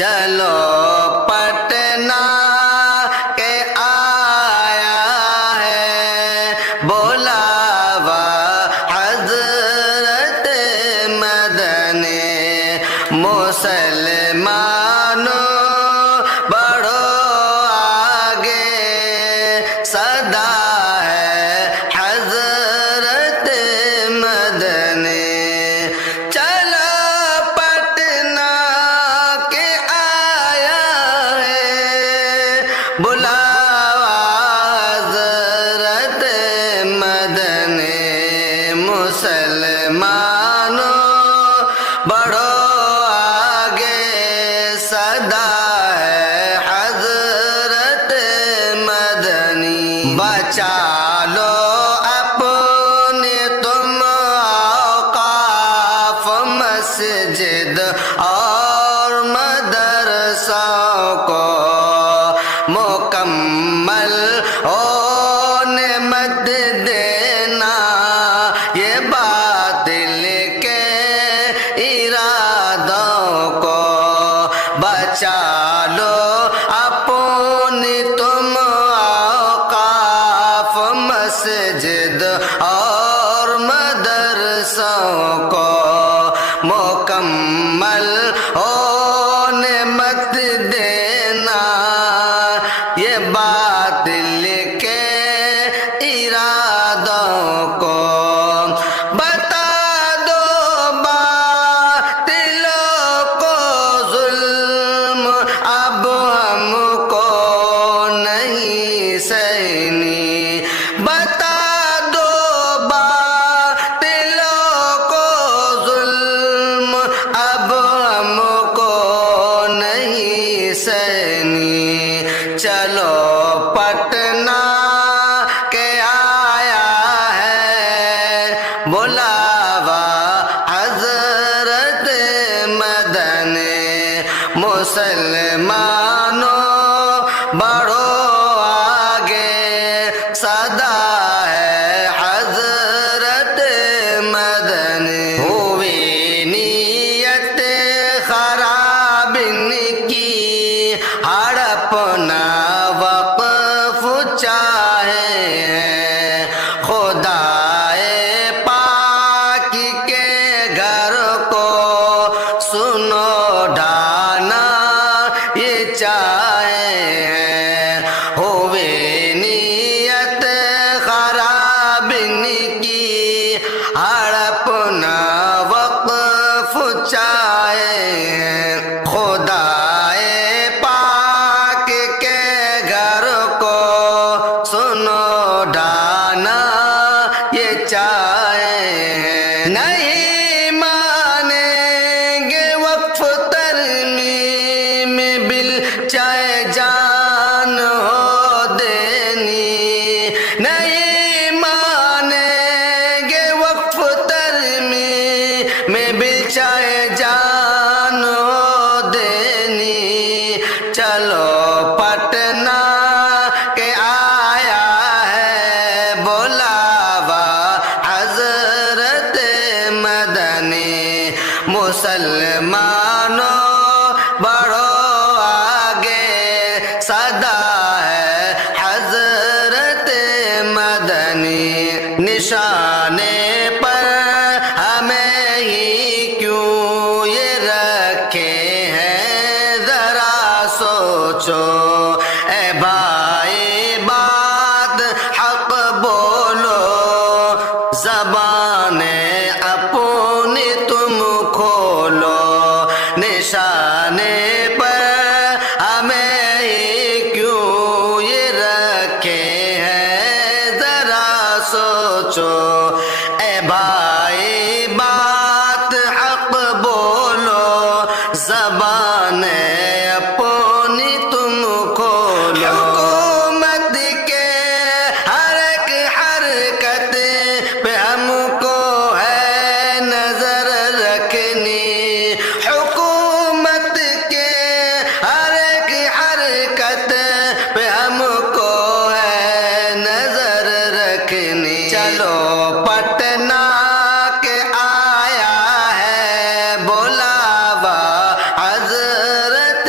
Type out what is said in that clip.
چلو پٹنہ کے آیا ہے بلاوا حضرت مدنی مسلمانوں بڑھو آگے صدا ہے حضرت مدنی چلو پٹنہ کے آیا ہے بلاوا حضرت مدنی مسلمانوں بڑھو آگے صدا ہے حضرت مدنی بچا لو اپنے تم اوقاف مسجد اور مدرسوں کو مکمل ہونے مت دینا یہ باطل کے ارادوں کو بچا لو اپنی تم اوقاف مسجد اور مدرسوں کو مکمل ہونے مت دینا یہ باطل کے ارادوں کو بتا دو باطلوں کو ظلم اب ہم کو نہیں سہنی بتا دو باطلوں کو ظلم اب ہم کو نہیں سہنی چلو پٹنہ کے آیا ہے بلاوا حضرت مدنی مسلمانوں بڑھو آگے صدا ہے حضرت مدنی ہوئی نیت خراب ان کی ہڑپنا وقف چاہے ہیں خدائے پاک کے گھر کو سنو ڈھانا یہ چاہے ہیں ہوئے نیت خراب ان کی ہڑپنا وقف چاہے ہیں خدائے پاک کے گھر کو سنو ڈھانا یہ چاہے ہیں نہیں مانیں گے وقف ترمیم بل چاہے جان ہو دینی نہیں مانیں گے وقف ترمیم بل چاہے جان ہو دینی چلو پٹنہ کے آیا ہے بلاوا حضرت مدنی مسلمانوں بڑھو آگے صدا ہے حضرت مدنی نشانے پر ہمیں ہی کیوں یہ رکھے ہیں ذرا سوچو اے بھائی بات حق بولو زبانیں اپنی تم کھولو نشانے پر ہمیں ہی کیوں یہ رکھے ہیں ذرا سوچو اے بھائی بات حق بولو زبانیں اپنی تم کھولو حکومت کے ہر ایک حرکت پہ ہم کو ہے نظر رکھنی حکومت کے ہر ایک حرکت پہ ہم کو ہے نظر رکھنی چلو پٹنہ کے آیا ہے بلاوا حضرت